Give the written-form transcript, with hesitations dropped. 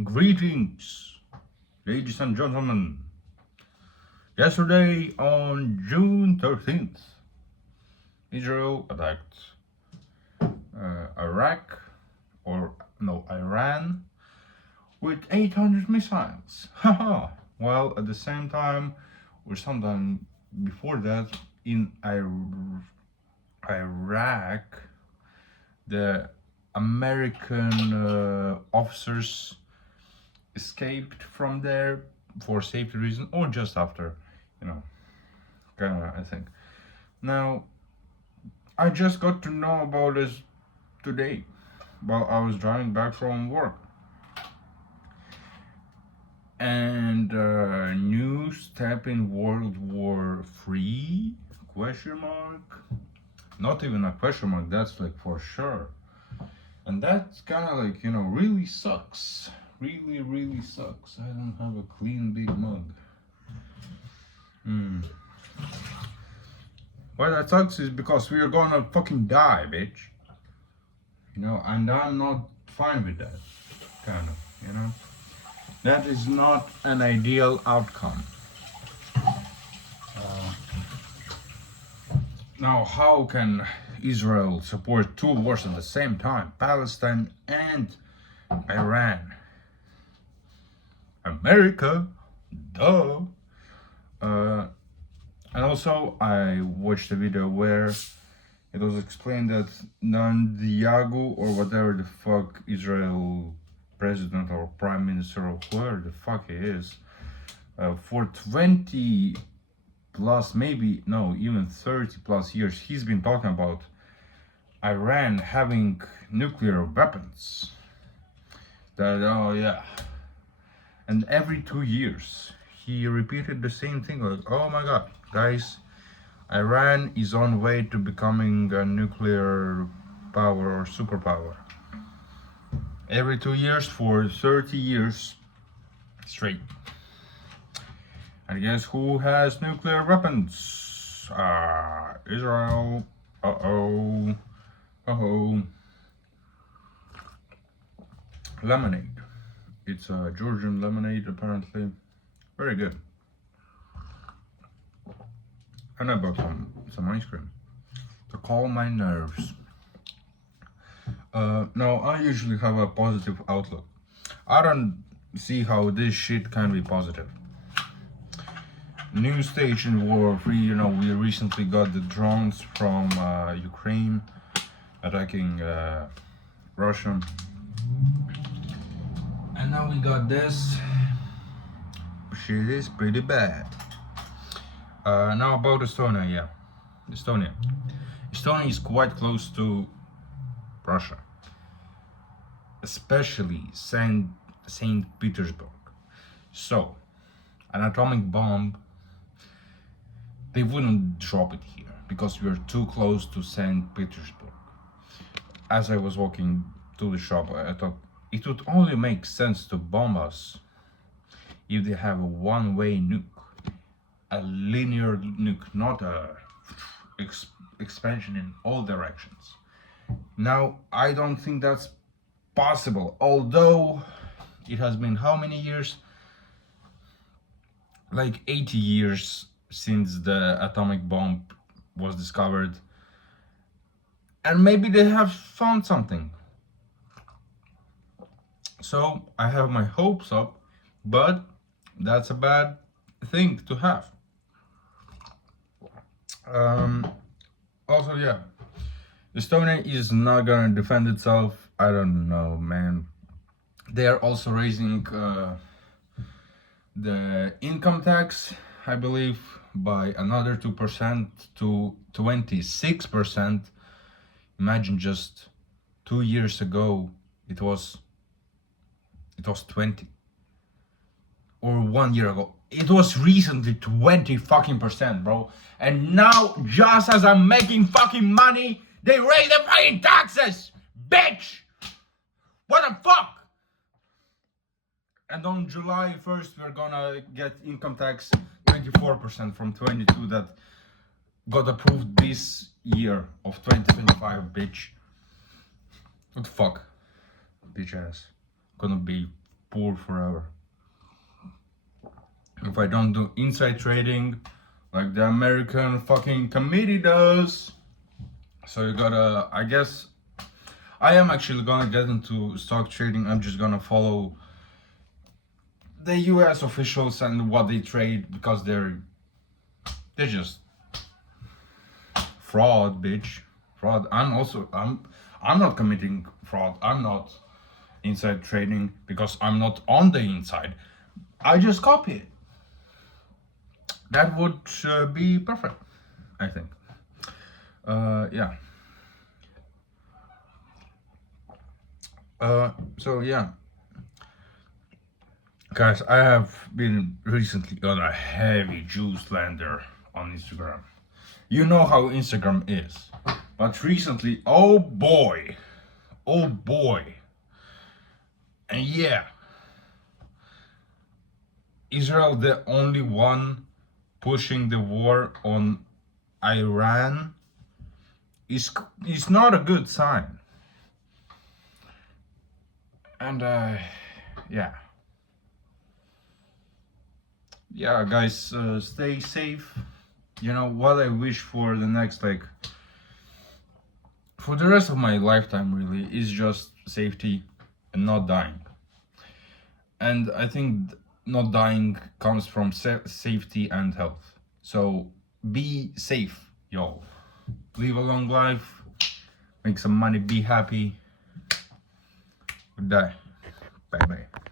Greetings, ladies and gentlemen. Yesterday, on June 13th, Israel attacked Iraq, or no, Iran, with 800 missiles. Haha! While at the same time, or sometime before that, in Iraq, the American officers escaped from there for safety reasons, or just after, you know, kind of, I think. Now, I just got to know about this today while I was driving back from work. And new step in World War III? Question mark? Not even a question mark, that's like for sure. And that's kind of like, really sucks. Really sucks. I don't have a clean big mug. Why that sucks is because we are gonna fucking die, bitch. And I'm not fine with that. Kind of. That is not an ideal outcome. Now, how can Israel support two wars at the same time? Palestine and Iran. America, duh. And also, I watched a video where it was explained that Netanyahu, or whatever the fuck Israel president or prime minister or whoever the fuck he is, for 20 plus, maybe, no, even 30 plus years, he's been talking about Iran having nuclear weapons. That, oh yeah. And every 2 years, he repeated the same thing, like, oh my god, guys, Iran is on way to becoming a nuclear power or superpower. Every 2 years for 30 years straight. And guess who has nuclear weapons? Israel. Uh-oh. Lemonade. It's a Georgian lemonade, apparently. Very good. And I bought some ice cream to calm my nerves. Now, I usually have a positive outlook. I don't see how this shit can be positive. News station War 3, we recently got the drones from Ukraine attacking Russia. And now we got this. Shit is pretty bad. Now about Estonia, yeah. Estonia is quite close to Russia, especially Saint Petersburg. So, an atomic bomb, they wouldn't drop it here because we are too close to Saint Petersburg. As I was walking to the shop, I thought it would only make sense to bomb us if they have a one-way nuke, a linear nuke, not a expansion in all directions. Now, I don't think that's possible, although it has been how many years? Like 80 years since the atomic bomb was discovered. And maybe they have found something. So, I have my hopes up, but that's a bad thing to have. Also, yeah, Estonia is not gonna defend itself. I don't know, man. They are also raising the income tax, I believe, by another 2% to 26%. Imagine just 2 years ago, it was 20. Or 1 year ago, it was recently 20 fucking percent, bro. And now, just as I'm making fucking money, they raise the fucking taxes, bitch. What the fuck? And on July 1st, we're gonna get income tax 24% from 22 that got approved this year of 2025, bitch. What the fuck? Bitch ass. Gonna be poor forever. If I don't do inside trading like the American fucking committee does. So you gotta, I guess, I am actually gonna get into stock trading. I'm just gonna follow the US officials and what they trade because they're just fraud, bitch. Fraud. I'm not committing fraud. I'm not inside trading because I'm not on the inside. I just copy it. That would be perfect, I think. Yeah. So yeah, guys, I have been recently on a heavy juice lander on Instagram. You know how Instagram is, but recently, oh boy, and yeah, Israel the only one pushing the war on Iran is not a good sign. And yeah, guys, stay safe. You know what I wish for the next, like, for the rest of my lifetime really is just safety and not dying. And I think not dying comes from safety and health. So be safe, y'all. Live a long life, make some money, be happy. Good day. Bye bye.